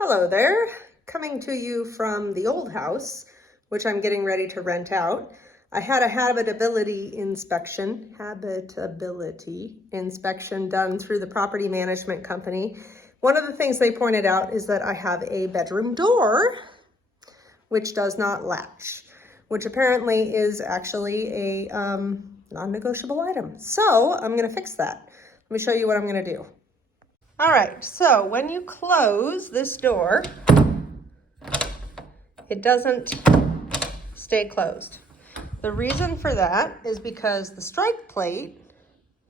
Hello there, coming to you from the old house, which I'm getting ready to rent out. I had a habitability inspection done through the property management company. One of the things they pointed out is that I have a bedroom door, which does not latch, which apparently is actually a non-negotiable item. So I'm gonna fix that. Let me show you what I'm gonna do. All right, so when you close this door, it doesn't stay closed. The reason for that is because the strike plate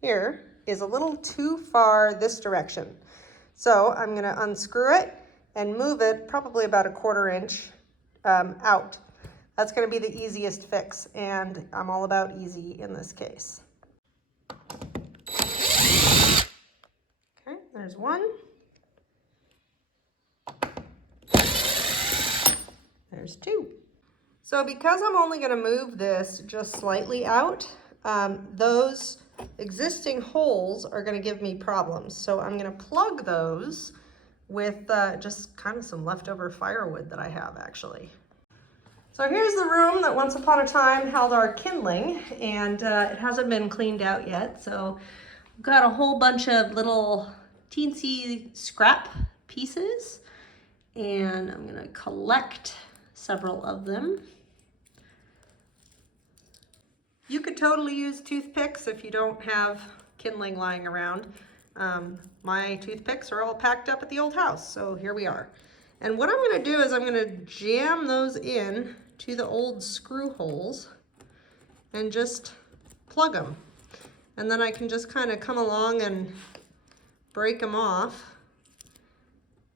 here is a little too far this direction. So I'm gonna unscrew it and move it probably about a 1/4 inch out. That's gonna be the easiest fix, and I'm all about easy in this case. Okay, there's one. There's two. So because I'm only gonna move this just slightly out, those existing holes are gonna give me problems. So I'm gonna plug those with just kind of some leftover firewood that I have actually. So here's the room that once upon a time held our kindling, and it hasn't been cleaned out yet. So I've got a whole bunch of little teensy scrap pieces, and I'm gonna collect several of them. You could totally use toothpicks if you don't have kindling lying around. My toothpicks are all packed up at the old house, so here we are. And what I'm gonna do is I'm gonna jam those in to the old screw holes and just plug them. And then I can just kind of come along and break them off.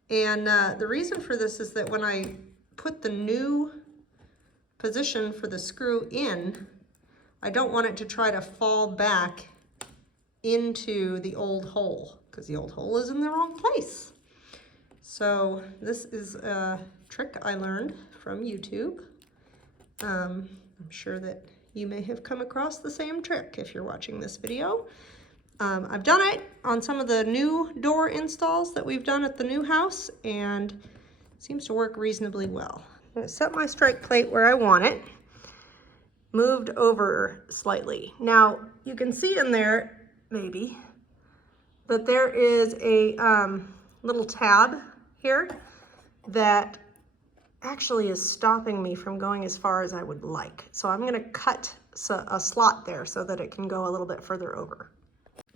And the reason for this is that when I put the new position for the screw in, I don't want it to try to fall back into the old hole, because the old hole is in the wrong place. So this is a trick I learned from YouTube. I'm sure that you may have come across the same trick if you're watching this video. I've done it on some of the new door installs that we've done at the new house, and it seems to work reasonably well. I'm gonna set my strike plate where I want it, moved over slightly. Now, you can see in there, maybe, that there is a little tab here that actually is stopping me from going as far as I would like. So I'm gonna cut a slot there so that it can go a little bit further over.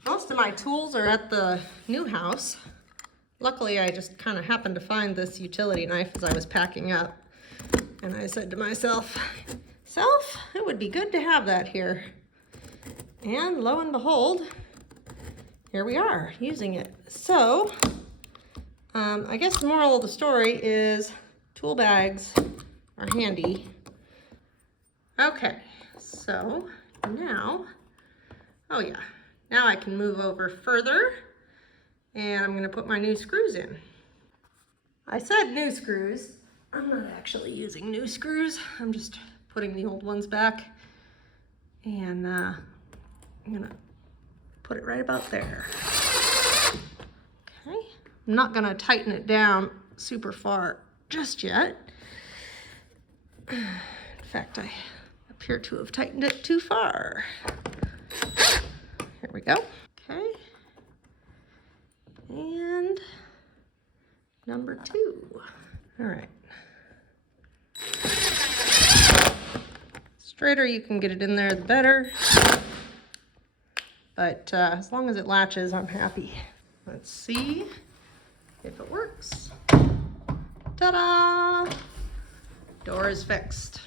Most of my tools are at the new house. Luckily, I just kind of happened to find this utility knife as I was packing up. And I said to myself, it would be good to have that here. And lo and behold, here we are using it. So, I guess the moral of the story is tool bags are handy. Okay, so now, oh yeah, now I can move over further, and I'm gonna put my new screws in. I said new screws. I'm not actually using new screws. I'm just putting the old ones back, and I'm gonna put it right about there. Okay, I'm not gonna tighten it down super far just yet. In fact, I appear to have tightened it too far. Here we go. Okay, and number 2. All right. Straighter you can get it in there, the better. But as long as it latches, I'm happy. Let's see if it works. Ta-da! Door is fixed.